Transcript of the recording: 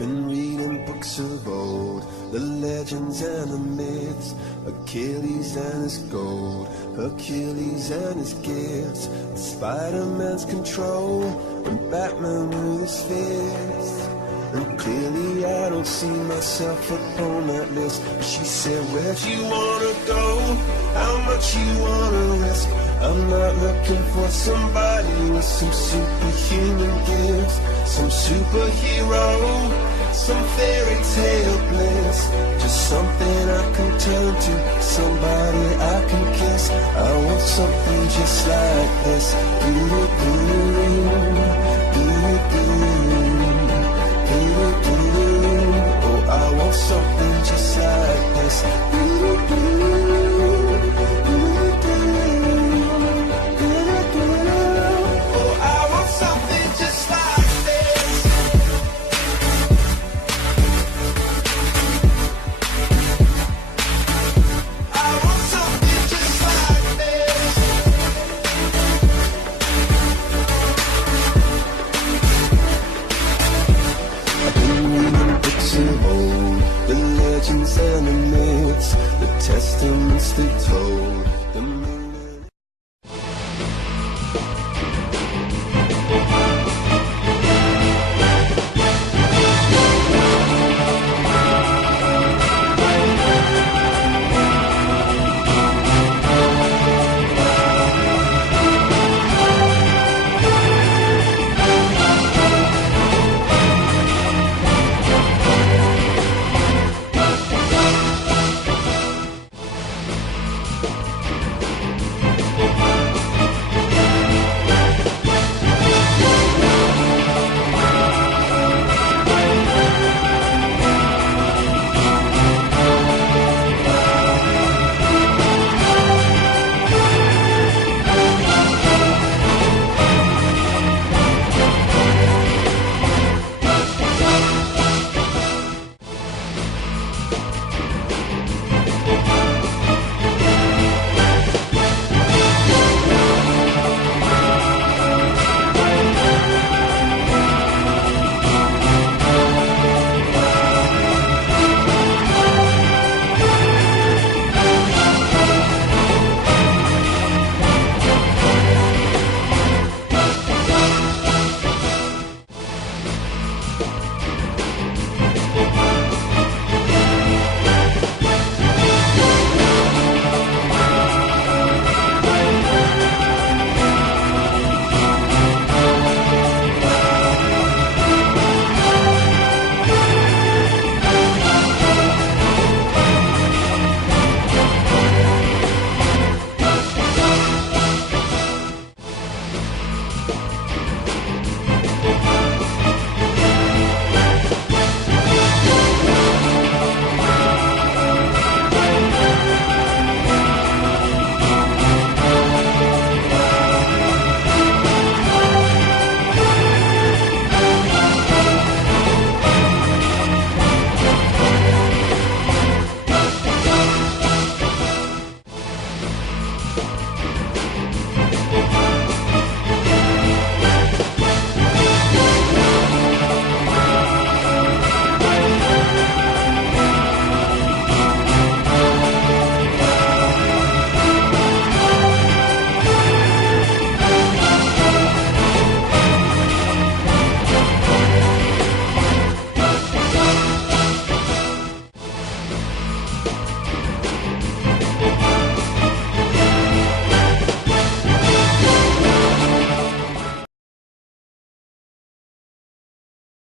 Been reading books of old, the legends and the myths, Achilles and his gold, Hercules and his gifts, Spider-Man's control, and Batman with his fists. And clearly I don't see myself upon that list. But she said, where'd you wanna go? How much you wanna risk? I'm not looking for somebody with some superhuman gifts, some superhero, some fairy tale bliss. Just something I can turn to, somebody I can kiss. I want something just like this. Oh, I want something just like this.